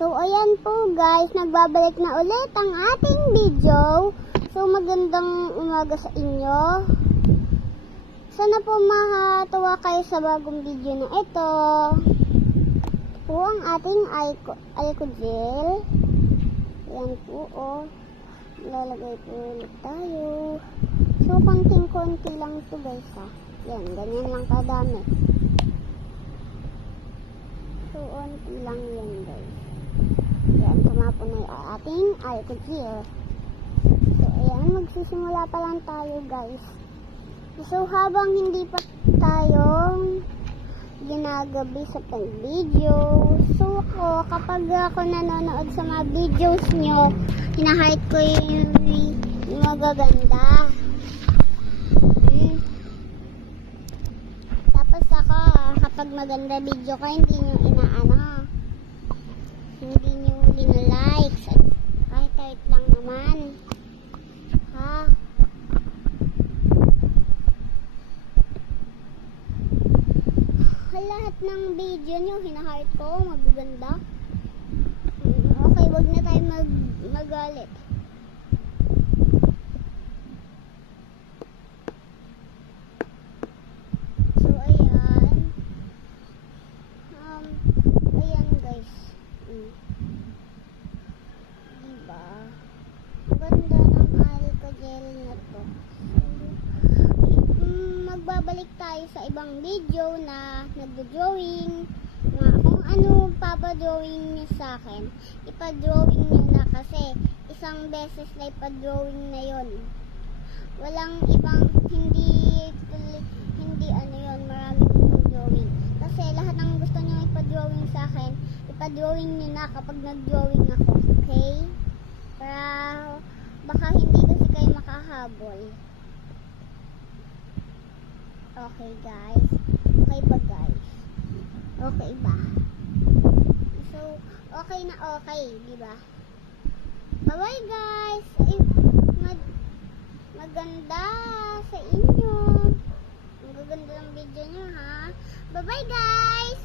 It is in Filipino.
So, ayan po guys, nagbabalik na ulit ang ating video. So, magandang umaga sa inyo. Sana po mahatuwa kayo sa bagong video na ito. Ito po ang ating Ayco gel. Ayan po, oh. Lalagay po ulit tayo. So, konting-konti lang ito guys, ha. Yan, ganyan lang kadami. So, konti lang yan guys. Yan, tumapon na yung ating Ayco gel. So, ayan, magsisimula pa lang tayo guys. So, habang hindi pa tayong ginagabi sa pag-video, so kapag ako nanonood sa mga videos nyo, hina-heart ko yung magaganda. Tapos ako, kapag maganda video ko, hindi nyo hindi nyo lino-likes, kahit lang naman, ha? Lahat ng video nyo, hina-heart ko, magaganda. Okay, wag na tayo magalit. So, ayan. Ayan guys. Diba? Ganda ng Ayco gel na to. Magbabalik tayo sa ibang video na nagdo-drawing, kung ano papadrawing nyo sa akin, ipa-drawing nyo na kasi isang beses na ipa-drawing na yon. Walang ibang, hindi ano yon, maraming drawing. Kasi lahat ng gusto nyo ipa-drawing sa akin, ipa-drawing nyo na kapag nag-drawing ako, okay? Para baka hindi kasi kayo makahabol. Okay guys. Okay ba guys? Okay ba? So, okay na okay, di ba? Bye-bye guys. Maganda sa inyo. Ang gaganda ng video nyo, ha? Bye-bye guys.